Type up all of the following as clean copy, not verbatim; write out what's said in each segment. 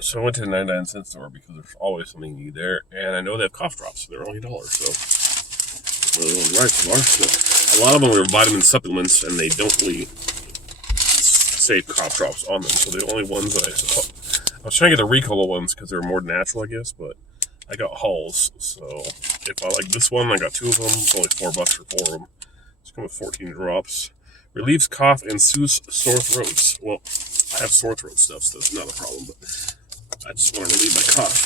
So I went to the 99-cent store because there's always something you need there, and I know they have cough drops. They're only $1, so right for so a lot of them are vitamin supplements, and they don't really say cough drops on them. So the only ones that I was trying to get the Ricola ones because they're more natural, I guess, but I got Halls. So if I like this one, I got 2 of them. It's only $4 for 4 of them. It's come with 14 drops. Relieves cough and soothes sore throats. Well, I have sore throat stuff, so that's not a problem, but I just want to relieve my cough.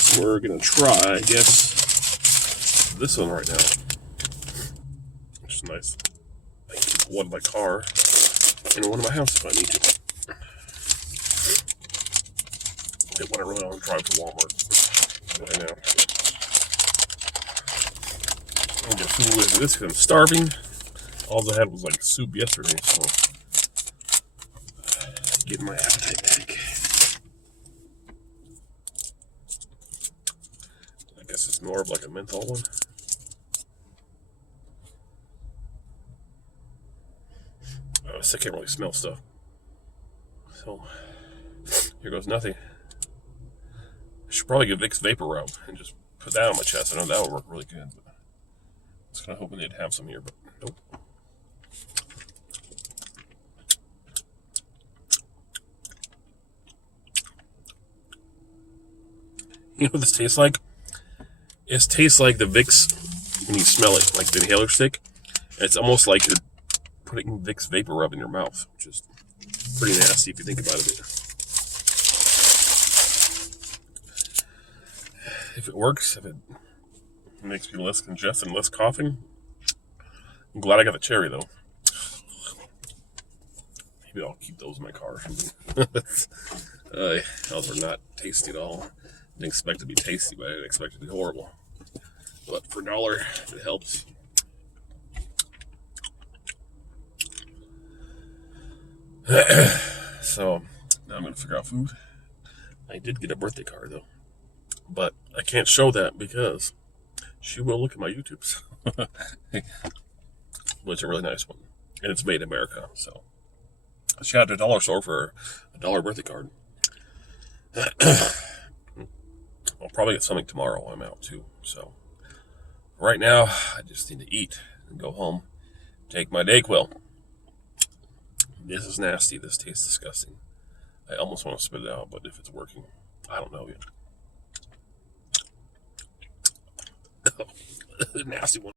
So we're going to try, I guess, this one right now, which is nice. I can keep one in my car and one in my house if I need to. When I really want to drive to Walmart right now. I'm get food with this because I'm starving. All I had was like soup yesterday, so getting my appetite back. I guess it's more of like a menthol one. I can't really smell stuff. So here goes nothing. I should probably get Vicks Vapor Rub and just put that on my chest. I know that would work really good, but I was kind of hoping they'd have some here, but nope. You know what this tastes like? It tastes like the Vicks when you smell it, like the inhaler stick. It's almost like you're putting Vicks Vapor Rub in your mouth, which is pretty nasty if you think about it. If it works, if it makes me less congested and less coughing, I'm glad I got the cherry though. Maybe I'll keep those in my car or something. Those are not tasty at all. I didn't expect it to be tasty, but I didn't expect it to be horrible. But for $1, it helps. So now I'm gonna figure out food. I did get a birthday card though, but I can't show that because she will look at my YouTubes. But it's a really nice one, and it's made in America. So shout out to Dollar Store for a $1 birthday card. I'll probably get something tomorrow when I'm out too. So right now, I just need to eat and go home. Take my Dayquil. This is nasty. This tastes disgusting. I almost want to spit it out, but if it's working, I don't know yet. Nasty one.